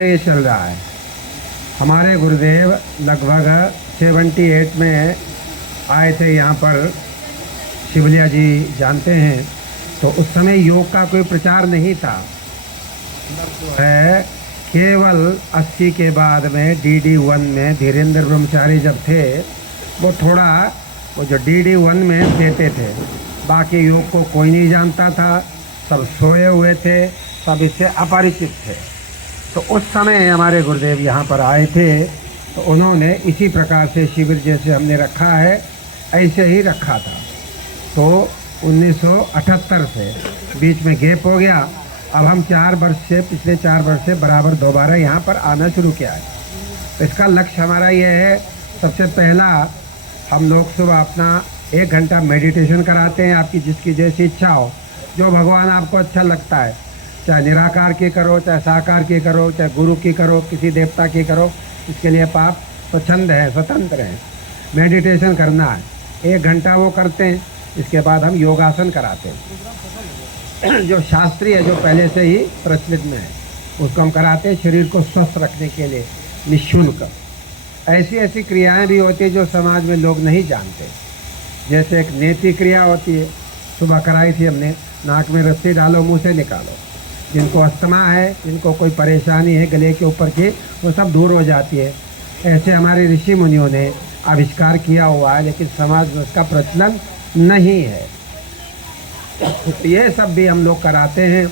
ये चल रहा है। हमारे गुरुदेव लगभग 78 में आए थे यहाँ पर। शिवलिया जी जानते हैं, तो उस समय योग का कोई प्रचार नहीं था। जो है केवल 80 के बाद में DD1 में धीरेन्द्र ब्रह्मचारी जब थे, वो थोड़ा वो जो DD1 में देते थे। बाकी योग को कोई नहीं जानता था, सब सोए हुए थे, सब इससे अपरिचित थे। तो उस समय हमारे गुरुदेव यहाँ पर आए थे, तो उन्होंने इसी प्रकार से शिविर जैसे हमने रखा है ऐसे ही रखा था। तो 1978 से बीच में गैप हो गया। अब हम पिछले 4 वर्ष से बराबर दोबारा यहाँ पर आना शुरू किया है। तो इसका लक्ष्य हमारा ये है, सबसे पहला हम लोग सुबह अपना 1 घंटा मेडिटेशन कराते हैं। आपकी जिसकी जैसी इच्छा हो, जो भगवान आपको अच्छा लगता है, चाहे निराकार की करो, चाहे साकार की करो, चाहे गुरु की करो, किसी देवता की करो, इसके लिए आप स्वच्छंद हैं, स्वतंत्र हैं। मेडिटेशन करना है, 1 घंटा वो करते हैं। इसके बाद हम योगासन कराते हैं, जो शास्त्रीय है, जो पहले से ही प्रचलित में है, उसको हम कराते हैं शरीर को स्वस्थ रखने के लिए निःशुल्क। ऐसी ऐसी क्रियाएं भी होती है जो समाज में लोग नहीं जानते। जैसे एक नेति क्रिया होती है, सुबह कराई थी हमने, नाक में रस्सी डालो, मुँह से निकालो। जिनको अस्थमा है, जिनको कोई परेशानी है गले के ऊपर की, वो सब दूर हो जाती है। ऐसे हमारे ऋषि मुनियों ने आविष्कार किया हुआ है, लेकिन समाज में उसका प्रचलन नहीं है। तो ये सब भी हम लोग कराते हैं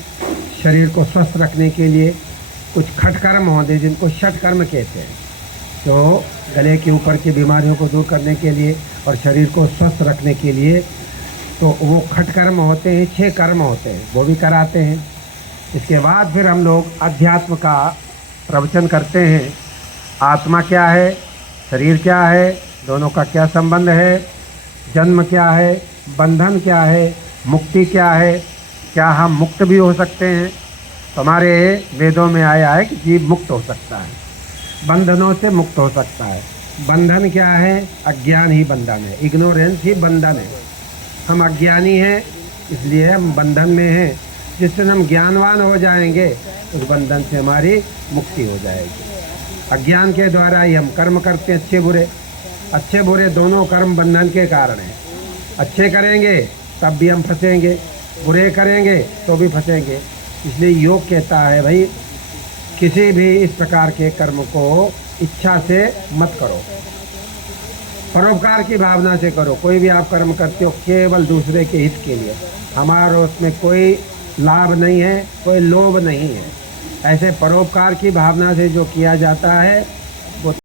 शरीर को स्वस्थ रखने के लिए। कुछ खटकर्म होते जिनको षटकर्म कहते हैं, तो गले के ऊपर की बीमारियों को दूर करने के लिए और शरीर को स्वस्थ रखने के लिए, तो वो खटकर्म होते हैं, 6 कर्म होते हैं, वो भी कराते हैं। इसके बाद फिर हम लोग अध्यात्म का प्रवचन करते हैं। आत्मा क्या है, शरीर क्या है, दोनों का क्या संबंध है, जन्म क्या है, बंधन क्या है, मुक्ति क्या है, क्या हम मुक्त भी हो सकते हैं। तो हमारे वेदों में आया है कि जीव मुक्त हो सकता है, बंधनों से मुक्त हो सकता है। बंधन क्या है, अज्ञान ही बंधन है, इग्नोरेंस ही बंधन है। हम अज्ञानी हैं, इसलिए हम बंधन में हैं। जिस दिन हम ज्ञानवान हो जाएंगे, उस बंधन से हमारी मुक्ति हो जाएगी। अज्ञान के द्वारा ही हम कर्म करते हैं, अच्छे बुरे दोनों कर्म बंधन के कारण हैं। अच्छे करेंगे तब भी हम फंसेंगे, बुरे करेंगे तो भी फंसेंगे। इसलिए योग कहता है भाई, किसी भी इस प्रकार के कर्म को इच्छा से मत करो, परोपकार की भावना से करो। कोई भी आप कर्म करते हो केवल दूसरे के हित के लिए, हमारा उसमें कोई लाभ नहीं है, कोई लोभ नहीं है। ऐसे परोपकार की भावना से जो किया जाता है वो